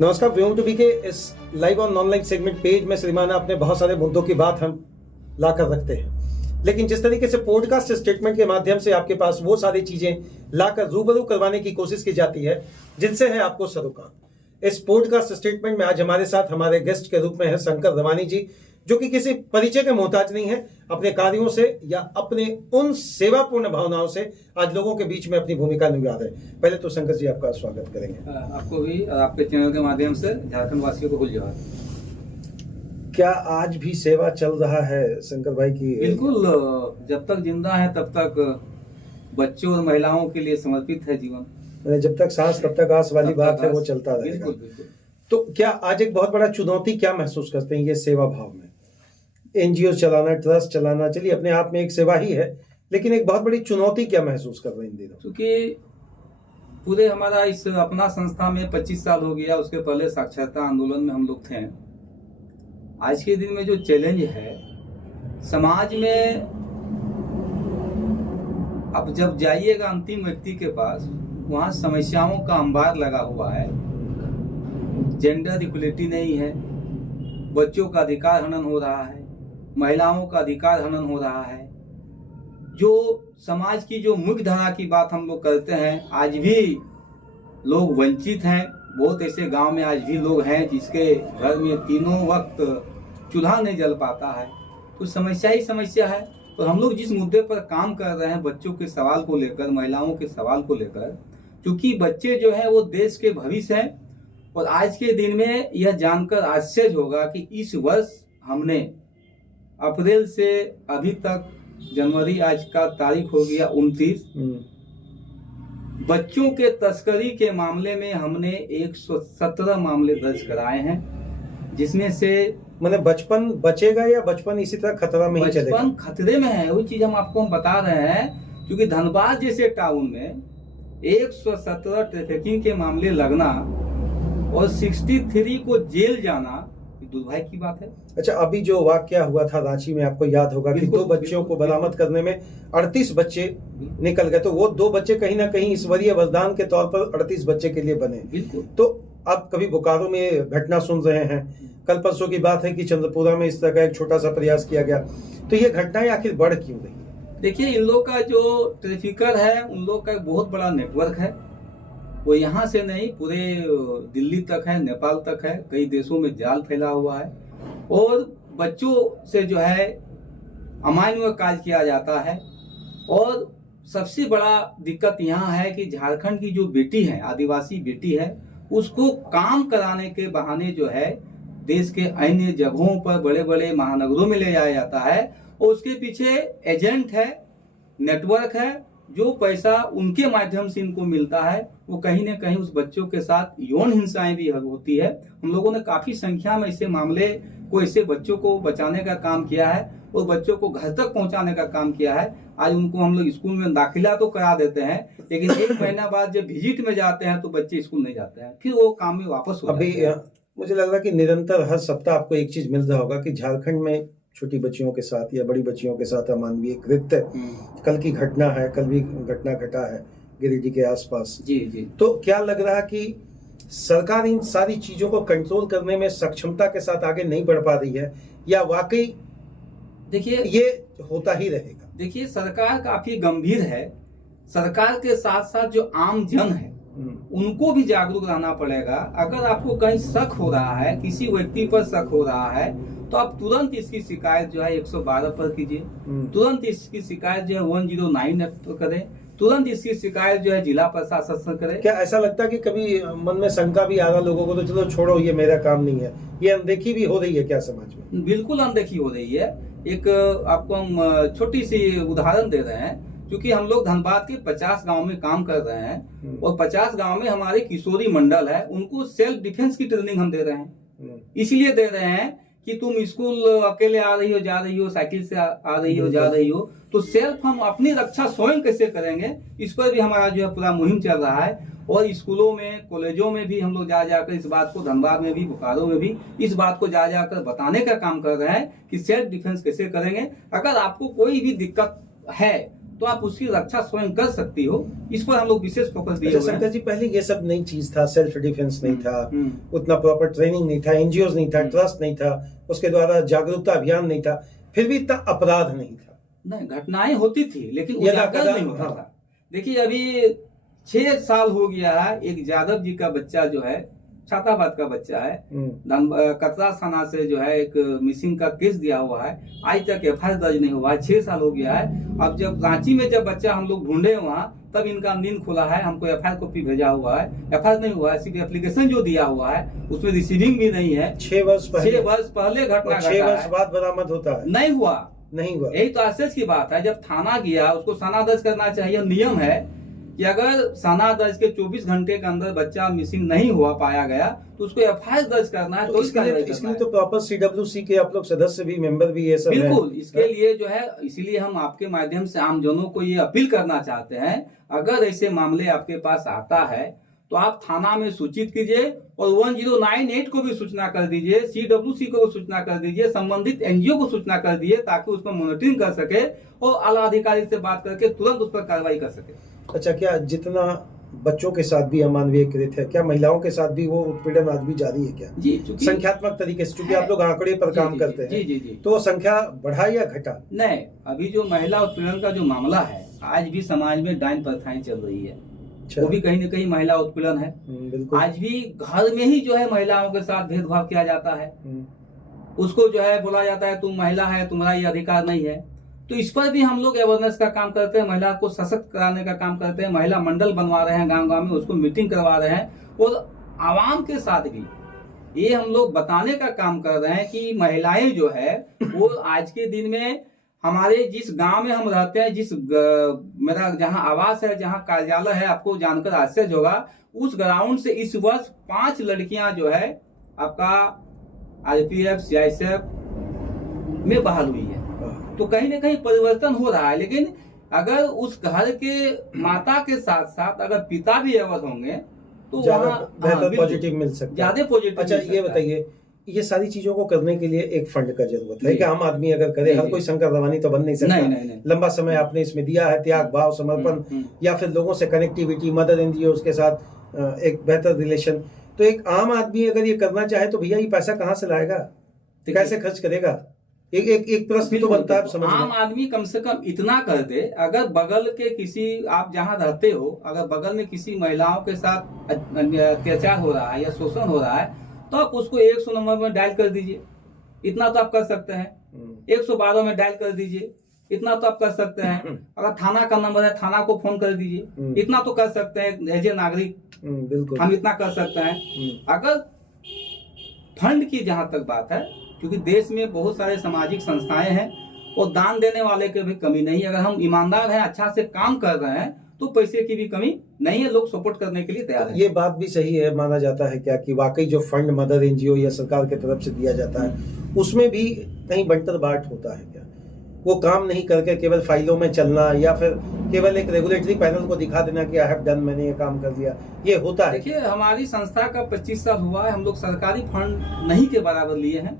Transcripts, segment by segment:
नमस्कार, व्योम to be के इस लाइव और नॉन लाइव सेगमेंट पेज में श्रीमान अपने बहुत सारे मुद्दों की बात हम लाकर रखते हैं, लेकिन जिस तरीके से पॉडकास्ट स्टेटमेंट के माध्यम से आपके पास वो सारी चीजें लाकर रूबरू करवाने की कोशिश की जाती है जिनसे है आपको सरोकार। इस पॉडकास्ट स्टेटमेंट में आज हमारे साथ हमारे गेस्ट के रूप में है शंकर रवानी जी, जो कि किसी परिचय के मोहताज नहीं है। अपने कार्यों से या अपने उन सेवापूर्ण भावनाओं से आज लोगों के बीच में अपनी भूमिका निभा रहे हैं। पहले तो शंकर जी आपका स्वागत करेंगे। आपको भी और आपके चैनल के माध्यम से झारखंड वासियों को कुल जवाब। क्या आज भी सेवा चल रहा है शंकर भाई की? बिल्कुल, जब तक जिंदा है तब तक बच्चों और महिलाओं के लिए समर्पित है जीवन। जब तक सांस तब तक आस वाली बात है, वो चलता रहेगा। बिल्कुल बिल्कुल। तो क्या आज एक बहुत बड़ा चुनौती क्या महसूस करते हैं ये सेवा भाव में? एनजीओ चलाना, ट्रस्ट चलाना, चलिए अपने आप में एक सेवा ही है, लेकिन एक बहुत बड़ी चुनौती क्या महसूस कर रहे हैं इन दिनों? क्योंकि पूरे हमारा इस अपना संस्था में 25 साल हो गया, उसके पहले साक्षरता आंदोलन में हम लोग थे। आज के दिन में जो चैलेंज है समाज में, अब जब जाइएगा अंतिम व्यक्ति के पास, वहां समस्याओं का अंबार लगा हुआ है। जेंडर इक्वलिटी नहीं है, बच्चों का अधिकार हनन हो रहा है, महिलाओं का अधिकार हनन हो रहा है। जो समाज की जो मुख्य धारा की बात हम लोग करते हैं, आज भी लोग वंचित हैं। बहुत ऐसे गांव में आज भी लोग हैं जिसके घर में तीनों वक्त चूल्हा नहीं जल पाता है। तो समस्या ही समस्या है। तो हम लोग जिस मुद्दे पर काम कर रहे हैं, बच्चों के सवाल को लेकर, महिलाओं के सवाल को लेकर, क्योंकि बच्चे जो है वो देश के भविष्य हैं। और आज के दिन में यह जानकर आश्चर्य होगा कि इस वर्ष हमने अप्रैल से अभी तक, जनवरी आज का तारीख हो गया 29, बच्चों के तस्करी के मामले में हमने 117 मामले दर्ज कराए हैं, जिसमें से मतलब बचपन बचेगा या बचपन इसी तरह खतरा में ही चलेगा? बचपन खतरे में है, वही चीज हम आपको बता रहे हैं। क्योंकि धनबाद जैसे टाउन में 117 ट्रैफिकिंग के मामले लगना और 63 को जेल जाना दुर्भाग्य की बात है। अच्छा, अभी जो वाकया हुआ था रांची में, आपको याद होगा कि 2 बच्चों को बरामद करने में 38 बच्चे निकल गए। तो वो 2 बच्चे कहीं ना कहीं ईश्वरीय वरदान के तौर पर 38 बच्चे के लिए बने। तो आप कभी बोकारो में घटना सुन रहे हैं, कल परसों की बात है कि चंद्रपुरा में इस तरह का एक छोटा सा प्रयास किया गया। तो ये घटनाएं आखिर बढ़ क्यों रही है? देखिए, इन लोग का जो ट्रैफिकर है, उन लोग का एक बहुत बड़ा नेटवर्क है। वो यहाँ से नहीं, पूरे दिल्ली तक है, नेपाल तक है, कई देशों में जाल फैला हुआ है। और बच्चों से जो है अमानवीय कार्य किया जाता है। और सबसे बड़ा दिक्कत यहाँ है कि झारखंड की जो बेटी है, आदिवासी बेटी है, उसको काम कराने के बहाने जो है देश के अन्य जगहों पर, बड़े बड़े महानगरों में ले जाया जाता है। और उसके पीछे एजेंट है, नेटवर्क है, जो पैसा उनके माध्यम से इनको मिलता है। वो कहीं न कहीं उस बच्चों के साथ यौन हिंसाएं भी होती है। हम लोगों ने काफी संख्या में ऐसे मामले को, ऐसे बच्चों को बचाने का काम किया है और बच्चों को घर तक पहुंचाने का काम किया है। आज उनको हम लोग स्कूल में दाखिला तो करा देते हैं, लेकिन 1 महीना बाद जब विजिट में जाते हैं तो बच्चे स्कूल नहीं जाते हैं, फिर वो काम में वापस हो जाते हैं। मुझे लग रहा है कि निरंतर हर सप्ताह आपको एक चीज मिल रहा होगा कि झारखंड में छोटी बच्चियों के साथ या बड़ी बच्चियों के साथ अमानवीय कृत्य, कल की घटना है, कल भी घटना घटा है गिरिडीह के आसपास। जी जी। तो क्या लग रहा है कि सरकार इन सारी चीजों को कंट्रोल करने में सक्षमता के साथ आगे नहीं बढ़ पा रही है, या वाकई देखिए ये होता ही रहेगा? देखिए, सरकार काफी गंभीर है। सरकार के साथ साथ जो आम जन है उनको भी जागरूक रहना पड़ेगा। अगर आपको कहीं शक हो रहा है, किसी व्यक्ति पर शक हो रहा है, तो आप तुरंत इसकी शिकायत जो है 112 पर कीजिए। तुरंत इसकी शिकायत जो है 109 पर करें। तुरंत इसकी शिकायत जो है जिला प्रशासन से करें। क्या ऐसा लगता है कि कभी मन में शंका भी आ रहा लोगों को, तो चलो छोड़ो, ये मेरा काम नहीं है, ये अनदेखी भी हो रही है क्या समाज में? बिल्कुल अनदेखी हो रही है। एक आपको हम छोटी सी उदाहरण दे रहे हैं। क्योंकि हम लोग धनबाद के 50 गांव में काम कर रहे हैं और 50 गांव में हमारे किशोरी मंडल है, उनको सेल्फ डिफेंस की ट्रेनिंग हम दे रहे हैं। इसलिए दे रहे हैं कि तुम स्कूल अकेले आ रही हो, जा रही हो, साइकिल से आ रही हो, जा रही हो, तो सेल्फ हम अपनी रक्षा स्वयं कैसे करेंगे, इस पर भी हमारा जो है पूरा मुहिम चल रहा है। और स्कूलों में, कॉलेजों में भी हम लोग जा जाकर इस बात को, धनबाद में भी, बोकारो में भी इस बात को जा जाकर बताने का काम कर रहे हैं कि सेल्फ डिफेंस कैसे करेंगे। अगर आपको कोई भी दिक्कत है तो आप उसकी रक्षा स्वयं कर सकती हो। इस पर हम लोग विशेष फोकस दिए हुए शंकर हैं। जी, पहले ये सब नई चीज था, सेल्फ डिफेंस नहीं था, हम्म। उतना प्रॉपर ट्रेनिंग नहीं था, एनजीओ नहीं था, ट्रस्ट नहीं था, उसके द्वारा जागरूकता अभियान नहीं था, फिर भी इतना अपराध नहीं था। नहीं, घटनाएं होती थी लेकिन ये उजागर लगातार- नहीं होता हाँ। था। देखिए अभी 6 साल हो गया है, एक यादव जी का बच्चा जो है, छाताबाद का बच्चा है, कतरा थाना से जो है एक मिसिंग का केस दिया हुआ है, आज तक एफआईआर दर्ज नहीं हुआ है, 6 साल हो गया है। अब जब रांची में जब बच्चा हम लोग ढूंढे वहाँ, तब इनका नींद खुला है, हमको एफआईआर कॉपी भेजा हुआ है, एफआईआर नहीं हुआ है, सिर्फ एप्लीकेशन जो दिया हुआ है उसमें रिसीविंग भी नहीं है। 6 वर्ष पहले 6 वर्ष पहले घटना 6 वर्ष घटा बाद बरामद होता है, है, नहीं हुआ। नहीं हुआ। यही तो आश्चर्य की बात है, जब थाना गया उसको सना दर्ज करना चाहिए। नियम है कि अगर सना दर्ज के 24 घंटे के अंदर बच्चा मिसिंग नहीं हुआ पाया गया तो उसको एफआईआर दर्ज करना है। तो इसके लिए तो प्रॉपर सीडब्ल्यूसी के आप लोग सदस्य भी, मेंबर भी, ये सब है। बिल्कुल, इसके लिए जो है, इसीलिए हम आपके माध्यम से आमजनों को ये अपील करना चाहते हैं, अगर ऐसे मामले आपके पास आता है तो आप थाना में सूचित कीजिए और 1098 को भी सूचना कर दीजिए, सीडब्ल्यूसी को भी सूचना कर दीजिए, संबंधित एनजीओ को सूचना कर दीजिए, ताकि उस पर मॉनिटरिंग कर सके और आला अधिकारी से बात करके तुरंत उस पर कार्रवाई कर सके। अच्छा, क्या जितना बच्चों के साथ भी अमानवीय कृत्य है, क्या महिलाओं के साथ भी वो उत्पीड़न आज भी जारी है क्या? जी, संख्यात्मक तरीके से, चूंकि आप लोग आंकड़े पर काम करते हैं, जी, तो वो संख्या बढ़ा या घटा? नहीं, अभी जो महिला उत्पीड़न का जो मामला है, आज भी समाज में डायन प्रथाएं चल रही है, वो भी कहीं न कहीं महिला उत्पीड़न है। बिल्कुल। आज भी घर में ही जो है महिलाओं के साथ भेदभाव किया जाता है, उसको जो है बोला जाता है तुम महिला है, तुम्हारा ये अधिकार नहीं है। तो इस पर भी हम लोग अवेयरनेस का काम करते हैं, महिला को सशक्त कराने का काम करते हैं, महिला मंडल बनवा रहे हैं गांव-गांव में, उसको मीटिंग करवा रहे हैं और आवाम के साथ भी ये हम लोग बताने का काम कर रहे हैं कि महिलाएं जो है वो आज के दिन में हमारे जिस गांव में हम रहते हैं, जिस मेरा जहां आवास है, जहां कार्यालय है, आपको जानकर आश्चर्य होगा, उस ग्राउंड से इस वर्ष 5 लड़कियां जो है आपका आरपीएफ सीआईएसएफ में बहाल हुई है। तो कहीं ना कहीं परिवर्तन हो रहा है, लेकिन अगर उस घर के माता के साथ साथ अगर पिता भी अवध होंगे तो वहाँ बेहतर पॉजिटिव मिल सकता है, ज्यादा पॉजिटिव। अच्छा, ये बताइए, ये सारी चीजों को करने के लिए एक फंड का जरूरत है कि आम आदमी अगर करे, हर कोई शंकर रवानी तो बन नहीं सकता। नहीं। लंबा समय आपने इसमें दिया है, त्याग भाव, समर्पण, या फिर लोगों से कनेक्टिविटी, मदर एनजीओ के साथ एक बेहतर रिलेशन। तो एक आम आदमी अगर ये करना चाहे तो भैया ये पैसा कहाँ से लाएगा, कैसे खर्च करेगा? एक प्रश्न तो बनता है समझ में। आम आदमी कम से कम इतना कर दे, अगर बगल के किसी, आप जहाँ रहते हो, अगर बगल में किसी महिलाओं के साथ अत्याचार हो रहा है या शोषण हो रहा है, तो आप उसको 100 नंबर में डायल कर दीजिए, इतना तो आप कर सकते हैं। 112 में डायल कर दीजिए, इतना तो आप कर सकते हैं। अगर थाना का नंबर है, थाना को फोन कर दीजिए, इतना तो कर सकते हैं एज ए नागरिक। बिल्कुल, हम इतना कर सकते हैं। अगर फंड की जहां तक बात है, क्योंकि देश में बहुत सारे सामाजिक संस्थाएं हैं और दान देने वाले की भी कमी नहीं है। अगर हम ईमानदार हैं, अच्छा से काम कर रहे हैं, तो पैसे की भी कमी नहीं है, लोग सपोर्ट करने के लिए तैयार हैं। ये बात भी सही है, माना जाता है क्या कि वाकई जो फंड मदर एनजीओ या सरकार की तरफ से दिया जाता है, उसमें भी कहीं बंटर बाट होता है क्या? वो काम नहीं करके केवल फाइलों में चलना, या फिर केवल एक रेगुलेटरी पैनल को दिखा देना कि आई हैव डन, मैंने ये काम कर दिया, ये होता है? देखिए, हमारी संस्था का 25 साल हुआ है, हम लोग सरकारी फंड नहीं के बराबर लिए हैं।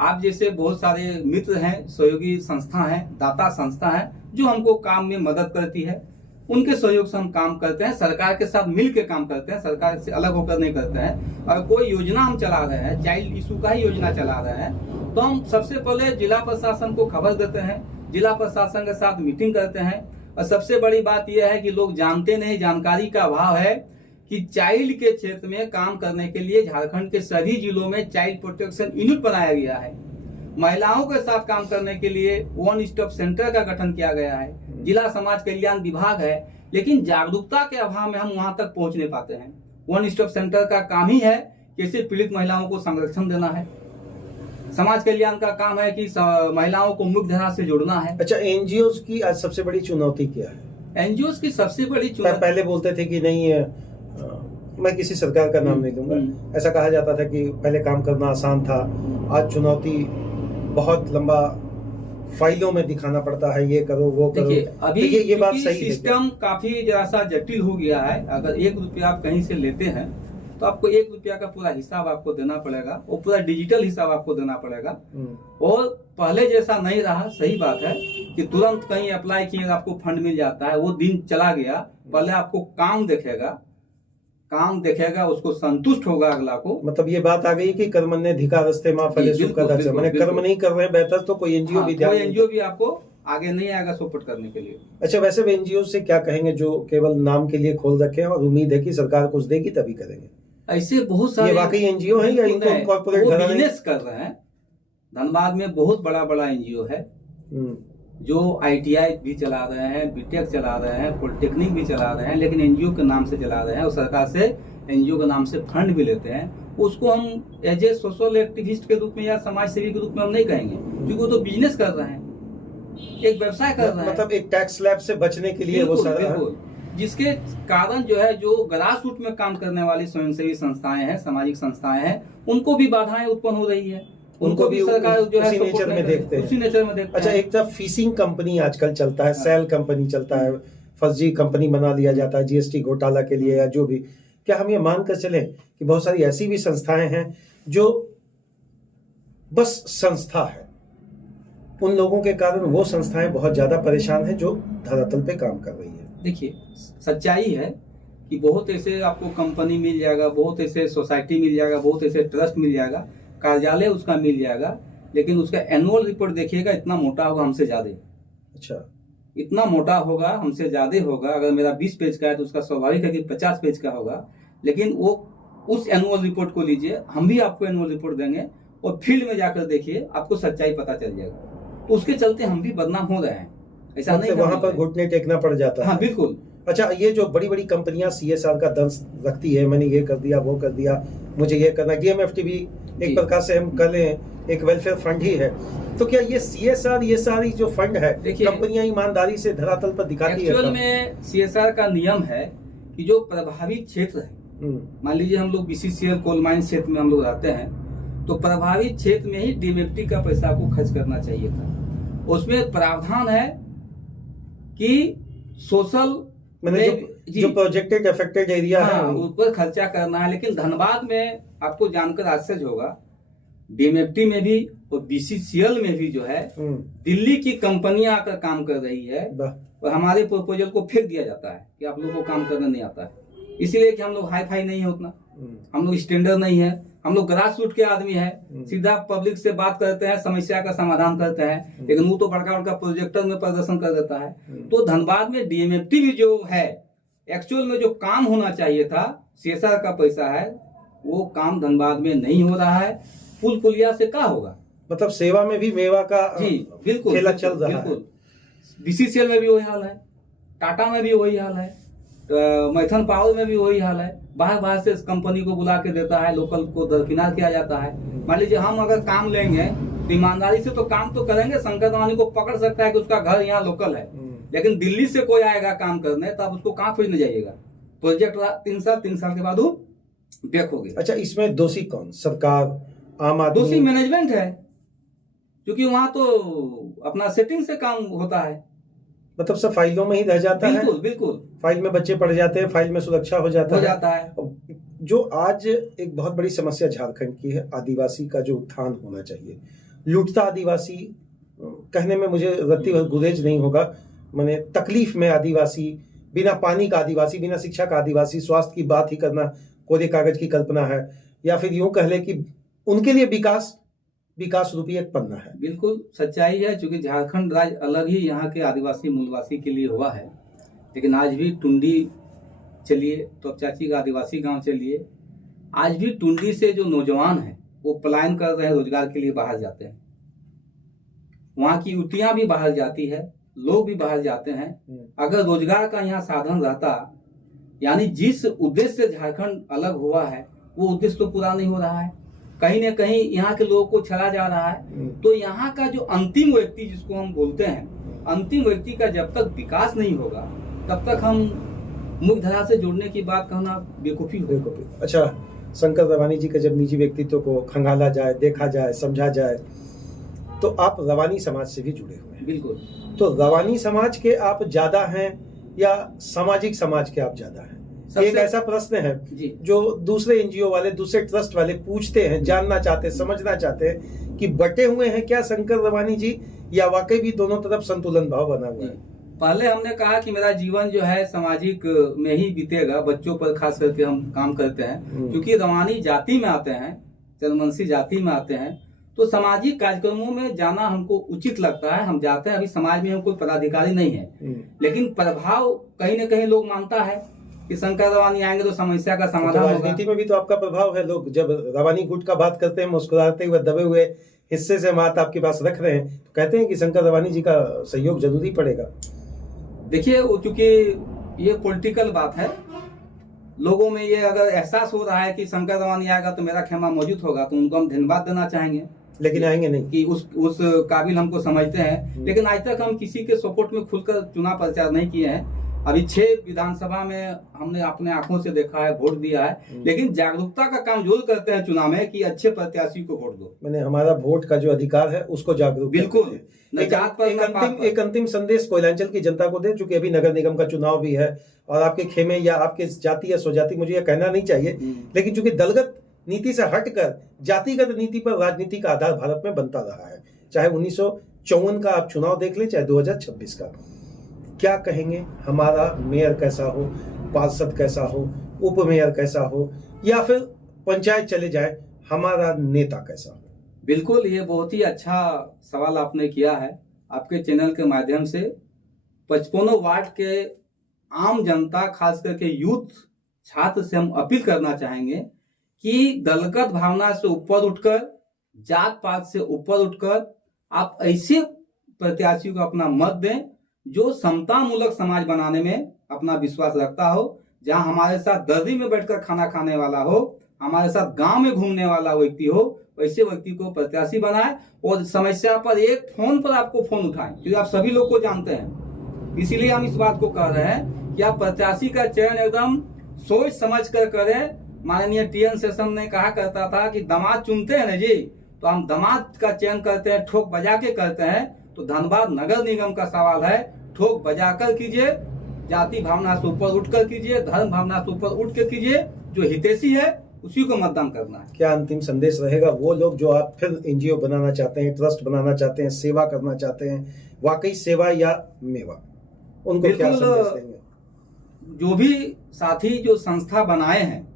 आप जैसे बहुत सारे मित्र हैं, सहयोगी संस्था है, दाता संस्था है, जो हमको काम में मदद करती है, उनके सहयोग से हम काम करते हैं, सरकार के साथ मिल के काम करते हैं, सरकार से अलग होकर नहीं करते हैं। अगर कोई योजना हम चला रहे हैं, चाइल्ड इशू का ही योजना चला रहे हैं, तो हम सबसे पहले जिला प्रशासन को खबर देते हैं, जिला प्रशासन के साथ मीटिंग करते हैं। और सबसे बड़ी बात यह है कि लोग जानते नहीं, जानकारी का अभाव है कि चाइल्ड के क्षेत्र में काम करने के लिए झारखंड के सभी जिलों में चाइल्ड प्रोटेक्शन यूनिट बनाया गया है। महिलाओं के साथ काम करने के लिए वन स्टॉप सेंटर का गठन किया गया है, जिला समाज कल्याण विभाग है, लेकिन जागरूकता के अभाव में हम वहां तक पहुंच नहीं पाते हैं। वन स्टॉप सेंटर का काम ही है कैसे पीड़ित महिलाओं को संरक्षण देना है, समाज कल्याण का काम है कि महिलाओं को मुख्य धारा से जोड़ना है। अच्छा, एनजीओ की आज सबसे बड़ी चुनौती क्या है? एनजीओ की सबसे बड़ी चुनौती, पहले बोलते थे कि नहीं, मैं किसी सरकार का नाम नहीं लूंगा, ऐसा कहा जाता था कि पहले काम करना आसान था, आज चुनौती बहुत लंबा, फाइलों में दिखाना पड़ता है, ये करो वो करो। अभी ये बात सही है? सिस्टम काफी जरा सा जटिल हो गया है। अगर 1 रुपया आप कहीं से लेते हैं तो आपको 1 रुपया का पूरा हिसाब आपको देना पड़ेगा, वो पूरा डिजिटल हिसाब आपको देना पड़ेगा। और पहले जैसा नहीं रहा, सही बात है कि तुरंत कहीं अप्लाई किए आपको फंड मिल जाता है, वो दिन चला गया। पहले आपको काम देखेगा, उसको संतुष्ट होगा अगला को। मतलब ये बात आ गई कि कर्मण्येधिकारस्ते मां फलेषु कदाचन, मैंने कर्म नहीं कर रहे हैं बेहतर तो कोई एनजीओ भी ध्यान, कोई एनजीओ भी आपको आगे नहीं आएगा सपोर्ट करने के लिए। अच्छा, वैसे भी एनजीओ से क्या कहेंगे जो केवल नाम के लिए खोल रखे हैं और उम्मीद है कि सरकार कुछ देगी तभी करेंगे? ऐसे बहुत सारे ये वाकई एनजीओ हैं या इनको कॉर्पोरेट बिजनेस कर रहे हैं? धनबाद में बहुत बड़ा एनजीओ है जो आईटीआई भी चला रहे हैं, बीटेक चला रहे हैं, पॉलिटेक्निक भी चला रहे हैं, लेकिन एनजीओ के नाम से चला रहे हैं और सरकार से एनजीओ के नाम से फंड भी लेते हैं। उसको हम एज ए सोशल एक्टिविस्ट के रूप में या समाज सेवी के रूप में हम नहीं कहेंगे, क्योंकि वो तो बिजनेस कर रहे हैं, एक व्यवसाय कर रहे हैं। मतलब एक टैक्स स्लैब से बचने के लिए वो सारा, जिसके कारण जो है जो ग्रास रूट में काम करने वाली स्वयंसेवी संस्थाएं हैं, सामाजिक संस्थाएं हैं, उनको भी बाधाएं उत्पन्न हो रही है। उनको भी सरकार जो है उसी नेचर में देखते हैं। अच्छा, एक तरफ फीसिंग कंपनी आजकल चलता है, सेल कंपनी चलता है, फर्जी कंपनी बना लिया जाता है जीएसटी घोटाला के लिए या जो भी। क्या हम ये मानकर चलें कि बहुत सारी ऐसी भी संस्थाएं हैं जो बस संस्था है, उन लोगों के कारण वो संस्थाएं बहुत ज्यादा परेशान हैं जो धरातल पे काम कर रही है? देखिए, सच्चाई है कि बहुत ऐसे आपको कंपनी मिल जाएगा, बहुत ऐसे सोसाइटी मिल जाएगा, बहुत ऐसे ट्रस्ट मिल जाएगा, कार्यालय उसका मिल जाएगा, लेकिन उसका एनुअल रिपोर्ट देखिएगा इतना मोटा होगा हमसे ज्यादा। अच्छा, इतना मोटा होगा, हमसे ज्यादा होगा। अगर मेरा 20 पेज का है तो उसका स्वाभाविक है कि 50 पेज का होगा, लेकिन वो उस एनुअल रिपोर्ट को लीजिए, हम भी आपको एनुअल रिपोर्ट देंगे और फील्ड में जाकर देखिए, आपको सच्चाई पता चल जाएगा। तो उसके चलते हम भी बदनाम हो रहे हैं, ऐसा नहीं, वहां पर घुटने टेकना पड़ जाता है। हाँ, बिल्कुल। अच्छा, ये जो बड़ी बड़ी कंपनियां सीएसआर का दंश रखती है, मैंने ये कर दिया, वो कर दिया, मुझे ये करना, डीएमएफटी भी एक प्रकार से हम कर लें एक वेलफेयर फंड ही है, तो क्या ये सीएसआर, ये सारी जो फंड है, कंपनियां ईमानदारी से धरातल पर दिखाती है? एक्चुअल में सीएसआर का नियम है कि जो प्रभावित क्षेत्र है, मान लीजिए हम लोग बीसीसीएल कोल माइन क्षेत्र में हम लोग रहते हैं, तो प्रभावित क्षेत्र में ही डीएमएफटी का पैसा को खर्च करना चाहिए था। उसमें प्रावधान है कि सोशल जो प्रोजेक्टेड अफेक्टेड एरिया है उस पर खर्चा करना है। लेकिन धनबाद में आपको जानकर आश्चर्य होगा, डीएमएफटी में भी और बीसीसीएल में भी जो है दिल्ली की कंपनियां आकर काम कर रही है और हमारे प्रपोजल को फेंक दिया जाता है कि आप लोगों को काम करना नहीं आता है, इसलिए कि हम लोग हाई फाई नहीं है उतना, हम लोग स्टैंडर्ड नहीं है, हम लोग ग्रास रूट के आदमी हैं, सीधा पब्लिक से बात करते हैं, समस्या का समाधान करते हैं, लेकिन वो तो बड़का बड़का प्रोजेक्टर में प्रदर्शन कर देता है। तो धनबाद में डीएमएफटी भी जो है, एक्चुअल में जो काम होना चाहिए था, सीएसआर का पैसा है, वो काम धनबाद में नहीं हो रहा है। पुल पुलिया से क्या होगा? मतलब सेवा में भी मेवा का जी बिल्कुल खेला चल रहा है। बीसीसीएल में भी वही हाल है, टाटा में भी वही हाल है, मैथन पावर में भी वही हाल है। बाहर से इस कंपनी को बुला के देता है, लोकल को दरकिनार किया जाता है। मान लीजिए हम अगर काम लेंगे तो ईमानदारी से तो काम तो करेंगे, शंकर दवानी को पकड़ सकता है कि उसका घर यहाँ लोकल है, लेकिन दिल्ली से कोई आएगा काम करने तो आप उसको कहाँ खोजने जाइएगा? प्रोजेक्ट 3 साल के बाद वो बैक हो गया। अच्छा, इसमें दोषी कौन? सरकार, आम आदमी? दोषी मैनेजमेंट है, क्योंकि वहां तो अपना सेटिंग से काम होता है, मतलब सब फाइलों में ही रह जाता है। बिल्कुल बिल्कुल, फाइल में बच्चे पढ़ जाते हैं, फाइल में सुरक्षा हो जाता है। जो आज एक बहुत बड़ी समस्या झारखंड की है, आदिवासी का जो उत्थान होना चाहिए। लूटता आदिवासी कहने में मुझे रत्ती भर गुरेज नहीं होगा, मैंने तकलीफ में आदिवासी, बिना पानी का आदिवासी, बिना शिक्षा का आदिवासी, स्वास्थ्य की बात ही करना कोरे कागज की कल्पना है, या फिर यूं कह ले कि उनके लिए विकास रूपी एक पन्ना है। बिल्कुल सच्चाई है, क्योंकि झारखंड राज्य अलग ही यहाँ के आदिवासी मूलवासी के लिए हुआ है। लेकिन आज भी टुंडी चलिए, तो चाची का आदिवासी गांव चलिए, आज भी टुंडी से जो नौजवान हैं वो पलायन कर रहे हैं, रोजगार के लिए बाहर जाते हैं। वहाँ की युवतियां भी बाहर जाती है, लोग भी बाहर जाते हैं। अगर रोजगार का यहाँ साधन रहता, यानी जिस उद्देश्य से झारखंड अलग हुआ है वो उद्देश्य तो पूरा नहीं हो रहा है, कहीं न कहीं यहाँ के लोगों को छला जा रहा है। तो यहाँ का जो अंतिम व्यक्ति जिसको हम बोलते हैं, अंतिम व्यक्ति का जब तक विकास नहीं होगा तब तक हम मुख्य धारा से जोड़ने की बात कहना बेवकूफी होगी। अच्छा, शंकर रवानी जी के जब निजी व्यक्तित्व को खंगाला जाए, देखा जाए, समझा जाए, तो आप रवानी समाज से भी जुड़े हुए हैं। बिल्कुल। तो रवानी समाज के आप ज्यादा हैं या सामाजिक समाज के आप ज्यादा हैं? एक ऐसा प्रश्न है जी। जो दूसरे एनजीओ वाले, दूसरे ट्रस्ट वाले पूछते हैं, जानना चाहते हैं, समझना चाहते हैं कि बटे हुए हैं क्या शंकर रवानी जी, या वाकई भी दोनों तरफ संतुलन भाव बना हुआ है? पहले हमने कहा कि मेरा जीवन जो है सामाजिक में ही बीतेगा, बच्चों पर खास करके हम काम करते हैं, क्योंकि रवानी जाति में आते हैं, चंद्रवंशी जाति में आते हैं, तो सामाजिक कार्यक्रमों में जाना हमको उचित लगता है, हम जाते हैं। अभी समाज में हम कोई पदाधिकारी नहीं है, लेकिन प्रभाव कहीं न कहीं लोग मानता है कि शंकर रवानी आएंगे तो समस्या का समाधान होगा। राजनीति में भी तो आपका प्रभाव है, लोग जब रवानी गुट का बात करते हैं, मुस्कुराते हुए दबे हुए हिस्से से हम हाथ आपके पास रख रहे हैं, तो कहते हैं कि शंकर रवानी जी का सहयोग जरूरी पड़ेगा। देखिए, चूंकि ये पॉलिटिकल बात है, लोगों में ये अगर एहसास हो रहा है कि शंकर रवानी आएगा तो मेरा खेमा मौजूद होगा, तो उनको हम धन्यवाद देना चाहेंगे, लेकिन आएंगे नहीं कि उस काबिल हमको समझते हैं। लेकिन आज तक हम किसी के सपोर्ट में खुलकर चुनाव प्रचार नहीं किए हैं। अभी 6 विधानसभा में हमने अपने आंखों से देखा है, वोट दिया है, लेकिन जागरूकता का काम जरूर करते हैं चुनाव में कि अच्छे प्रत्याशी को वोट दो। मैंने हमारा वोट का जो अधिकार है उसको जागरूक बिल्कुल एक अंतिम संदेश कोयलांचल की जनता को दे, चूंकि अभी नगर निगम का चुनाव भी है और आपके खेमे या आपके जाति या स्वजाति, मुझे यह कहना नहीं चाहिए, लेकिन चूंकि दलगत नीति से हटकर जातिगत नीति पर राजनीति का आधार भारत में बनता रहा है, चाहे 1954 का आप चुनाव देख लें, चाहे 2026 का। क्या कहेंगे, हमारा मेयर कैसा हो, पार्षद कैसा हो, उप मेयर कैसा हो, या फिर पंचायत चले जाए, हमारा नेता कैसा हो? बिल्कुल, ये बहुत ही अच्छा सवाल आपने किया है। आपके चैनल के माध्यम से 55 वार्ड के आम जनता, खास करके यूथ छात्र से हम अपील करना चाहेंगे कि दलगत भावना से ऊपर उठकर, जात पात से ऊपर उठकर आप ऐसे प्रत्याशी को अपना मत दें जो समता मूलक समाज बनाने में अपना विश्वास रखता हो, जहां हमारे साथ दर्री में बैठकर खाना खाने वाला हो, हमारे साथ गांव में घूमने वाला व्यक्ति हो, वैसे व्यक्ति को प्रत्याशी बनाए। और समस्या पर एक फोन पर आपको फोन उठाएं, क्योंकि आप सभी लोग को जानते हैं। इसीलिए हम इस बात को कह रहे हैं कि आप प्रत्याशी का चयन एकदम सोच समझ कर करें। माननीय TN शेषन ने कहा करता था कि दामाद चुनते हैं ना जी, तो हम दामाद का चयन करते हैं, ठोक बजा के करते हैं। तो धनबाद नगर निगम का सवाल है, ठोक बजा कर कीजिए, जाति भावना से ऊपर उठकर कीजिए, धर्म भावना से ऊपर उठ कर कीजिए, जो हितैषी है उसी को मतदान करना है। क्या अंतिम संदेश रहेगा वो लोग जो आप फिर एनजीओ बनाना चाहते हैं, ट्रस्ट बनाना चाहते हैं, सेवा करना चाहते हैं, वाकई सेवा या मेवा, उनको क्या संदेश देंगे? जो भी साथी जो संस्था बनाए हैं,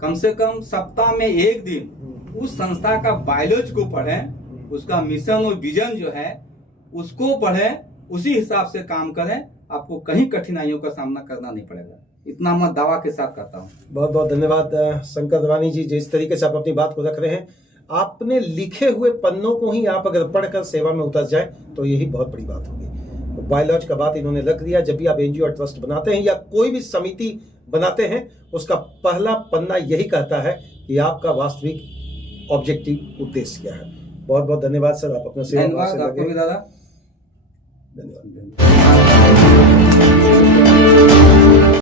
कम से कम सप्ताह में एक दिन उस संस्था का बायोलॉजी को पढ़ें, उसका मिशन और विजन जो है उसको पढ़ें, उसी हिसाब से काम करें, आपको कहीं कठिनाइयों का सामना करना नहीं पड़ेगा। इतना मैं दावा के साथ करता हूँ। बहुत बहुत धन्यवाद शंकर रवानी जी, जिस तरीके से आप अपनी बात को रख रहे हैं। आपने लिखे हुए पन्नों को ही आप अगर पढ़कर सेवा में उतर जाए तो यही बहुत बड़ी बात होगी। तो बायोलॉज का बात इन्होंने रख दिया। जब भी आप एनजीओ और ट्रस्ट बनाते हैं या कोई भी समिति बनाते हैं, उसका पहला पन्ना यही कहता है कि आपका वास्तविक ऑब्जेक्टिव उद्देश्य क्या है। बहुत बहुत धन्यवाद सर, आप अपना सेवा धन्यवाद। धन्यवाद।